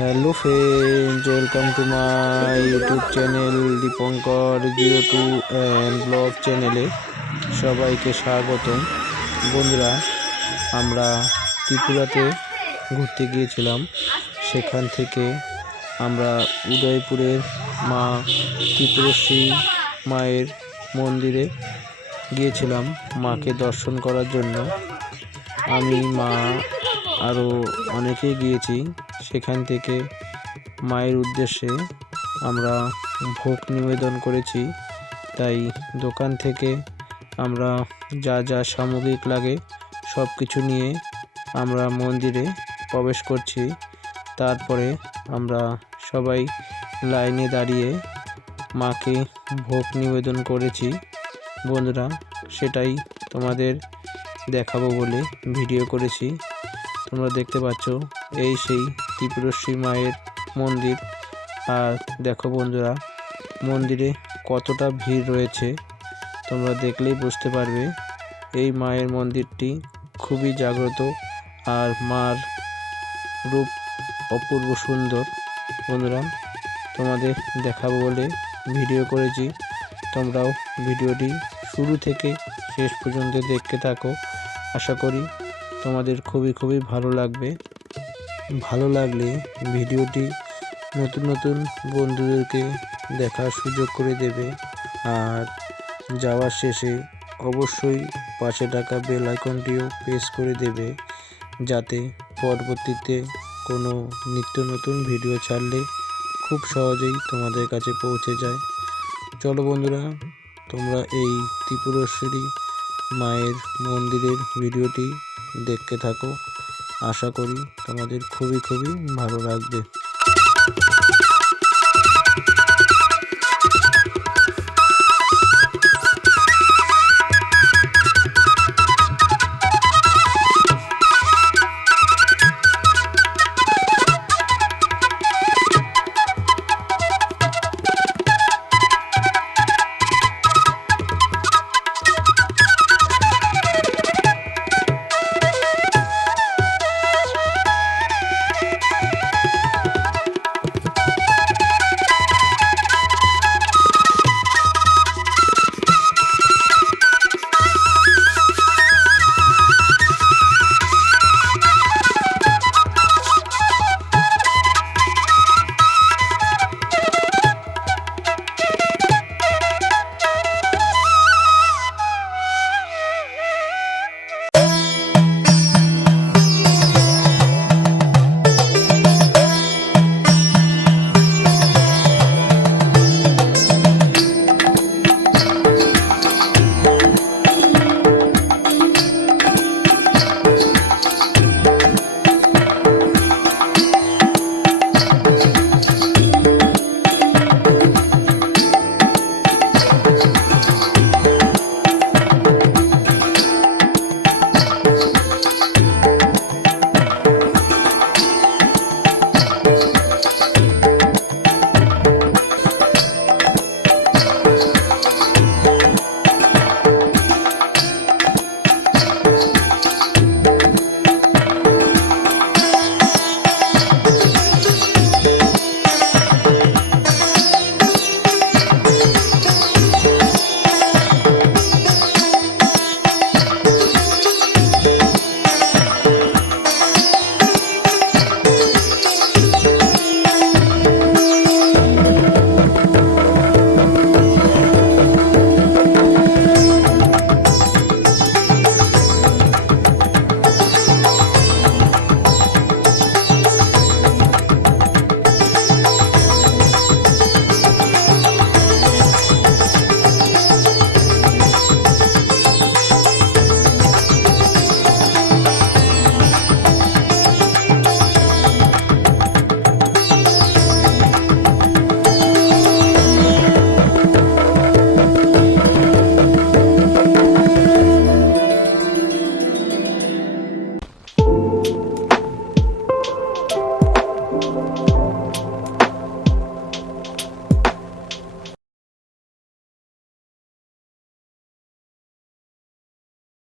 Hello friends, welcome to my YouTube channel দীপঙ্কর02 and blog চ্যানেলে সবাইকে স্বাগতম। বন্ধুরা, আমরা ত্রিপুরাতে ঘুরতে গিয়েছিলাম। সেখান থেকে আমরা উদয়পুরের মা ত্রিপুরেশ্বরী মায়ের মন্দিরে গিয়েছিলাম মাকে দর্শন করার জন্য। আমি, মা, আরও অনেকেই গিয়েছি। সেখান থেকে মায়ের উদ্দেশ্যে আমরা ভোগ নিবেদন করেছি। তাই দোকান থেকে আমরা যা যা সামগ্রিক লাগে সব কিছু নিয়ে আমরা মন্দিরে প্রবেশ করছি। তারপরে আমরা সবাই লাইনে দাঁড়িয়ে মাকে ভোগ নিবেদন করেছি। বন্ধুরা, সেটাই তোমাদের দেখাবো বলে ভিডিও করেছি। তোমরা দেখতে পাচ্ছ, এই সেই ত্রিপুরেশ্বরী মায়ের মন্দির। আর দেখো বন্ধুরা, মন্দিরে কতটা ভিড় রয়েছে তোমরা দেখলেই বুঝতে পারবে। এই মায়ের মন্দিরটি খুবই জাগ্রত, আর মার রূপ অপূর্ব সুন্দর। বন্ধুরা, তোমাদের দেখাবো বলে ভিডিও করেছি। তোমরাও ভিডিওটি শুরু থেকে শেষ পর্যন্ত দেখতে থাকো। আশা করি তোমাদের খুবই ভালো লাগবে। ভালো লাগলে ভিডিওটি নতুন নতুন বন্ধুদেরকে দেখার সুযোগ করে দেবে। আর যাওয়ার শেষে অবশ্যই পাশে থাকা বেল আইকনটিও প্রেস করে দেবে, যাতে পরবর্তীতে কোনো নিত্য নতুন ভিডিও ছাড়লে খুব সহজেই তোমাদের কাছে পৌঁছে যায়। চলো বন্ধুরা, তোমরা এই ত্রিপুরেশ্বরী মায়ের মন্দিরের ভিডিওটি দেখতে থাকো। আশা করি তোমাদের খুবই ভালো লাগবে।